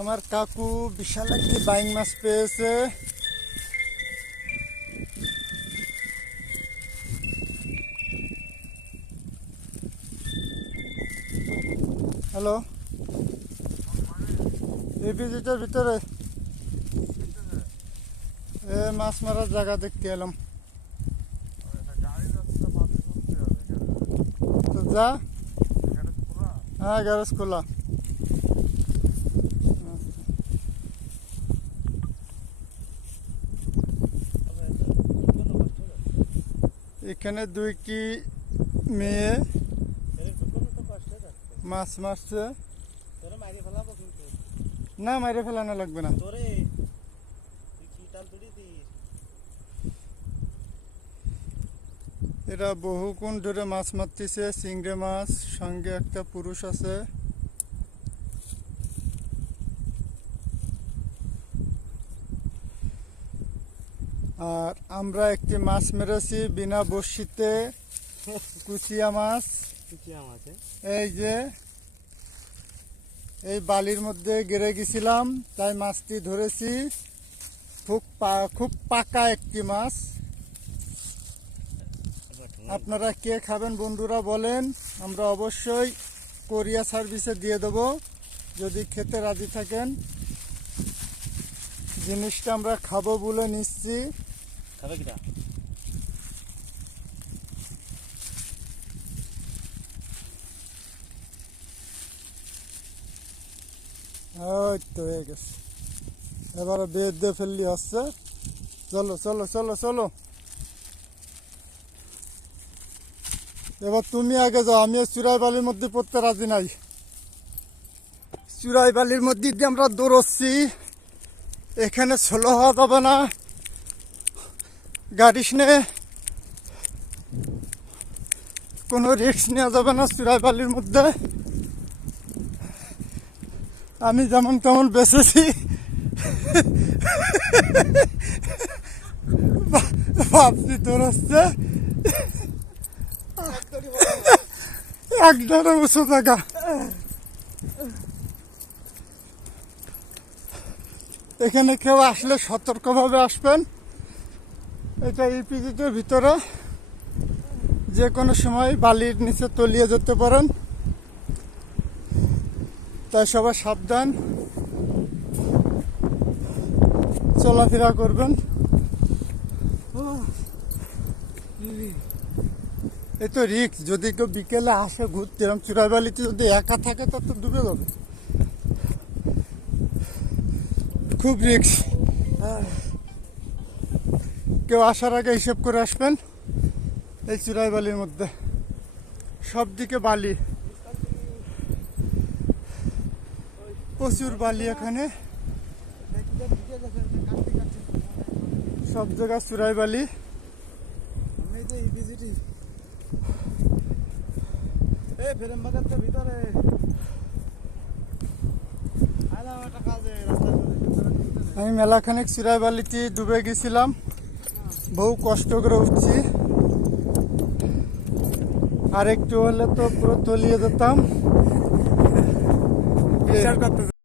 আমার কাকু বিশাল একটি বাইং মাছ পেয়েছে। হ্যালো, এই ভিজিটের ভিতরে মাছ মারার জায়গা দেখতে এলাম। তো যা, হ্যাঁ গ্যারেজ খোলা। এখানে দুইটি মেয়ে মাছ মারছে। না, মাইরে ফেলানো লাগবে না। এরা বহুক্ষণ ধরে মাছ মারতেছে, চিংড়ি মাছ, সঙ্গে একটা পুরুষ আছে। আর আমরা একটি মাছ মেরেছি বিনা বড়শিতে, কুচিয়া মাছ। এই যে এই বালির মধ্যে গেড়ে গেছিলাম, তাই মাছটি ধরেছি। খুব পাকা একটি মাছ। আপনারা কে খাবেন বন্ধুরা বলেন, আমরা অবশ্যই কোরিয়া সার্ভিসে দিয়ে দেব যদি খেতে রাজি থাকেন। জিনিসটা আমরা খাবো বলে নিচ্ছি। খাবে কিনা? ওই তো হয়ে গেছে, এবারে বেদ দিয়ে ফেললি হচ্ছে। চলো চলো চলো চলো, এবার তুমি আগে যাও, আমি চুরাই বালির মধ্যে পড়তে রাজি নাই। চুরাই বালির মধ্যে দিয়ে আমরা দৌড়চ্ছি, এখানে স্লো হওয়া যাবে না, গাড়ি নে কোনো রিস্ক নেওয়া যাবে না চুরাই বালির মধ্যে। আমি যেমন তেমন বেঁচেছি, ভাবছি দৌড়চ্ছে একদম উঁচু জায়গা। এখানে কেউ আসলে সতর্কভাবে আসবেন। এটা ইপিজিটের ভিতরে, যে কোনো সময় বালির নিচে তলিয়ে যেতে পারেন, তাই সবাই সাবধান চলাফেরা করবেন। এই তো রিক্স, যদি কেউ বিকেলে আসে ঘুরতে, এরকম চুরাইবালিতে যদি একা থাকে তো ডুবে যাবে, খুব রিক্স। কেউ আসার আগে হিসেব করে আসবেন। এই চুরাইবালির মধ্যে সব দিকে বালি, প্রচুর বালি, এখানে সব জায়গায় চুরাই বালি। আমি মেলাখানেক চুরাই বালিতে ডুবে গেছিলাম, বহু কষ্ট করে উঠছি, আর একটু হলে তো পুরো তলিয়ে যেতাম।